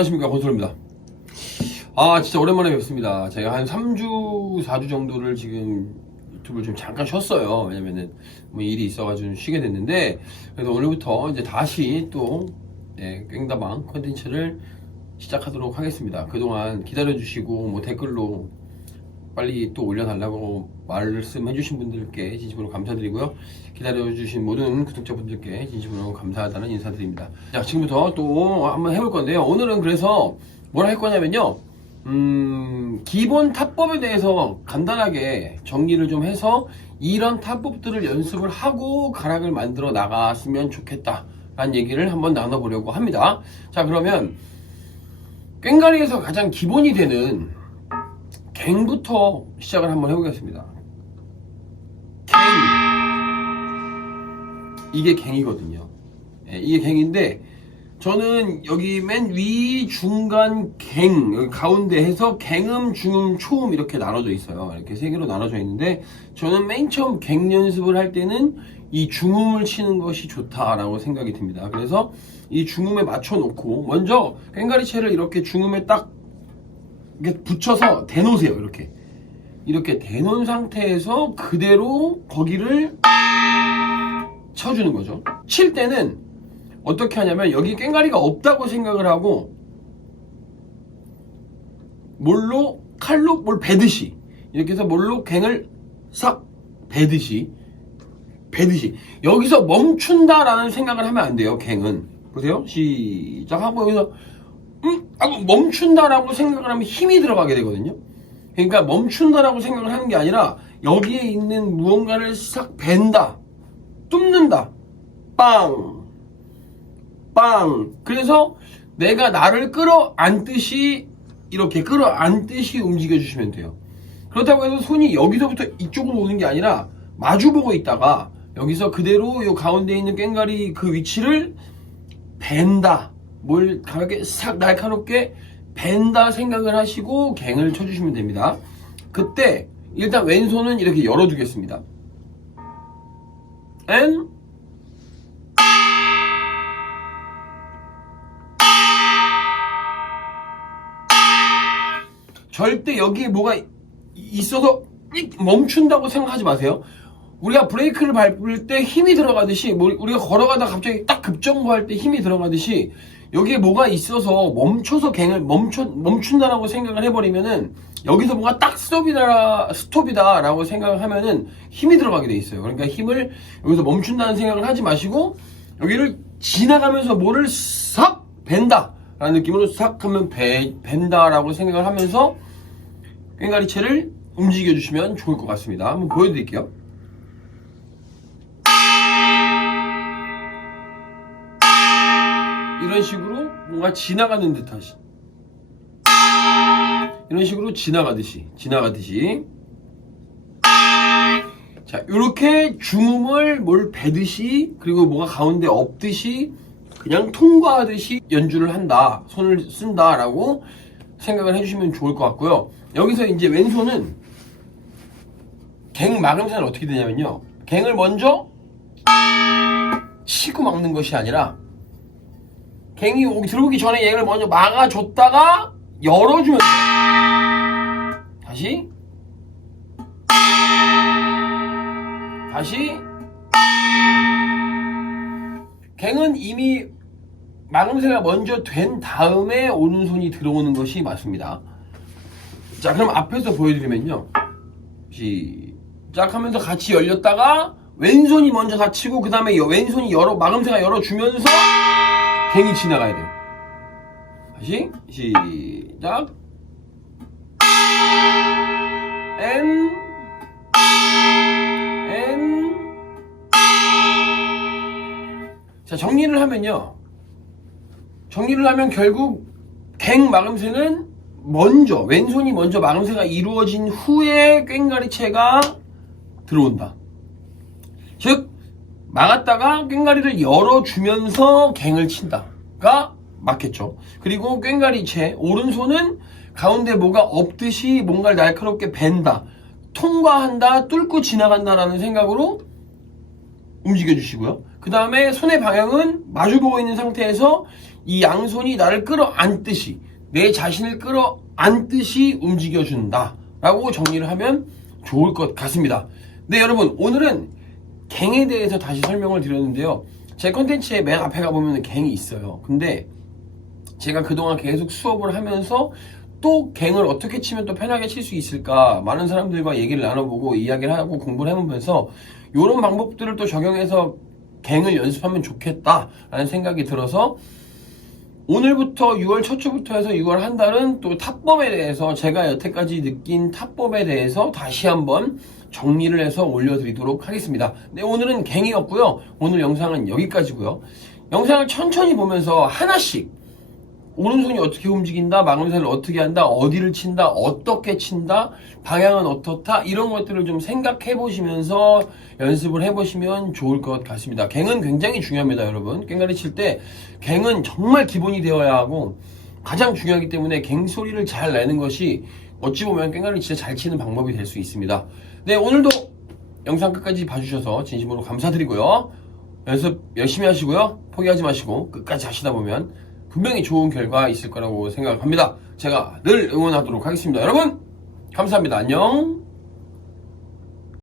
안녕하십니까 권솔입니다. 아 진짜 오랜만에 뵙습니다. 제가 한 3주 4주 정도를 지금 유튜브를 좀 잠깐 쉬었어요. 왜냐면은 뭐 일이 있어가지고 쉬게 됐는데 그래서 오늘부터 이제 다시 또 네, 꽹다방 컨텐츠를 시작하도록 하겠습니다. 그동안 기다려주시고 뭐 댓글로 빨리 또 올려달라고 말씀해 주신 분들께 진심으로 감사드리고요. 기다려주신 모든 구독자분들께 진심으로 감사하다는 인사드립니다. 자, 지금부터 또 한번 해볼 건데요. 오늘은 그래서 뭘 할 거냐면요. 음, 기본 탑법에 대해서 간단하게 정리를 좀 해서 이런 탑법들을 연습을 하고 가락을 만들어 나갔으면 좋겠다. 라는 얘기를 한번 나눠보려고 합니다. 자, 그러면 꽹가리에서 가장 기본이 되는 갱부터 시작을 한번 해보겠습니다. 갱. 이게 갱이거든요. 예, 이게 갱인데, 저는 여기 맨 위, 중간, 갱, 가운데 해서 갱음, 중음, 초음 이렇게 나눠져 있어요. 이렇게 세 개로 나눠져 있는데, 저는 맨 처음 갱 연습을 할 때는 이 중음을 치는 것이 좋다라고 생각이 듭니다. 그래서 이 중음에 맞춰놓고, 먼저 꽹가리채를 이렇게 중음에 딱 붙여서 대놓으세요. 이렇게. 이렇게 대놓은 상태에서 그대로 거기를 쳐주는 거죠. 칠 때는 어떻게 하냐면 여기 꽹가리가 없다고 생각을 하고 뭘로 칼로 뭘 베듯이 이렇게 해서 뭘로 갱을 싹 베듯이 베듯이 여기서 멈춘다라는 생각을 하면 안 돼요. 갱은 보세요. 시작하고 여기서 음? 하고 멈춘다라고 생각을 하면 힘이 들어가게 되거든요. 그러니까 멈춘다라고 생각을 하는 게 아니라 여기에 있는 무언가를 싹 벤다, 뚫는다, 빵, 빵. 그래서 내가 나를 끌어안듯이 이렇게 끌어안듯이 움직여 주시면 돼요. 그렇다고 해서 손이 여기서부터 이쪽으로 오는 게 아니라 마주 보고 있다가 여기서 그대로 요 가운데 있는 꽹가리 그 위치를 벤다. 뭘 가볍게 싹 날카롭게 벤다 생각을 하시고 갱을 쳐주시면 됩니다. 그때 일단 왼손은 이렇게 열어두겠습니다. and 절대 여기에 뭐가 이- 있어서 이- 멈춘다고 생각하지 마세요. 우리가 브레이크를 밟을 때 힘이 들어가듯이 뭐 우리가 걸어가다 갑자기 딱 급정거할 때 힘이 들어가듯이 여기에 뭐가 있어서 멈춰서 갱을 멈춰 멈춘다라고 생각을 해버리면은 여기서 뭔가 딱 스톱이다 스톱이다라고 생각을 하면은 힘이 들어가게 돼 있어요. 그러니까 힘을 여기서 멈춘다는 생각을 하지 마시고 여기를 지나가면서 뭐를 싹 벤다라는 느낌으로 싹 하면 배, 벤다라고 생각을 하면서 꽹가리채를 움직여 주시면 좋을 것 같습니다. 한번 보여드릴게요. 이런 식으로 뭔가 지나가는 듯 하시. 이런 식으로 지나가듯이, 지나가듯이. 자, 이렇게 중음을 뭘 베듯이, 그리고 뭐가 가운데 없듯이, 그냥 통과하듯이 연주를 한다, 손을 쓴다 라고 생각을 해주시면 좋을 것 같고요. 여기서 이제 왼손은 갱 막음새는 어떻게 되냐면요. 갱을 먼저 치고 막는 것이 아니라 갱이 오기 들어오기 전에 얘를 먼저 막아줬다가 열어주면 돼. 다시 다시 갱은 이미 막음새가 먼저 된 다음에 오른손이 들어오는 것이 맞습니다. 자 그럼 앞에서 보여드리면요 시작 하면서 같이 열렸다가 왼손이 먼저 다치고 그 다음에 왼손이 열어 막음새가 열어주면서 갱이 지나가야 돼요. 다시 시작. N N 자 정리를 하면요. 정리를 하면 결국 갱 막음새는 먼저 왼손이 먼저 막음새가 이루어진 후에 꽹가리채가 들어온다. 즉 막았다가 꽹가리를 열어주면서 갱을 친다가 맞겠죠. 그리고 꽹가리채 오른손은 가운데 뭐가 없듯이 뭔가를 날카롭게 벤다, 통과한다, 뚫고 지나간다라는 생각으로 움직여 주시고요. 그 다음에 손의 방향은 마주보고 있는 상태에서 이 양손이 나를 끌어안듯이 내 자신을 끌어안듯이 움직여준다 라고 정리를 하면 좋을 것 같습니다 네 여러분 오늘은 갱에 대해서 다시 설명을 드렸는데요. 제 컨텐츠의 맨 앞에 가보면 갱이 있어요. 근데 제가 그동안 계속 수업을 하면서 또 갱을 어떻게 치면 또 편하게 칠 수 있을까 많은 사람들과 얘기를 나눠보고 이야기를 하고 공부를 해보면서 이런 방법들을 또 적용해서 갱을 연습하면 좋겠다라는 생각이 들어서 오늘부터 6월 첫 주부터 해서 6월 한 달은 또 탑법에 대해서 제가 여태까지 느낀 탑법에 대해서 다시 한번 정리를 해서 올려드리도록 하겠습니다. 네, 오늘은 갱이었고요. 오늘 영상은 여기까지고요. 영상을 천천히 보면서 하나씩 오른손이 어떻게 움직인다, 망음새를 어떻게 한다, 어디를 친다, 어떻게 친다, 방향은 어떻다, 이런 것들을 좀 생각해 보시면서 연습을 해 보시면 좋을 것 같습니다. 갱은 굉장히 중요합니다, 여러분. 깽가리 칠 때 갱은 정말 기본이 되어야 하고 가장 중요하기 때문에 갱 소리를 잘 내는 것이 어찌 보면 깽가리 진짜 잘 치는 방법이 될 수 있습니다. 네, 오늘도 영상 끝까지 봐주셔서 진심으로 감사드리고요. 연습 열심히 하시고요. 포기하지 마시고 끝까지 하시다 보면 분명히 좋은 결과 있을 거라고 생각합니다. 제가 늘 응원하도록 하겠습니다. 여러분, 감사합니다. 안녕!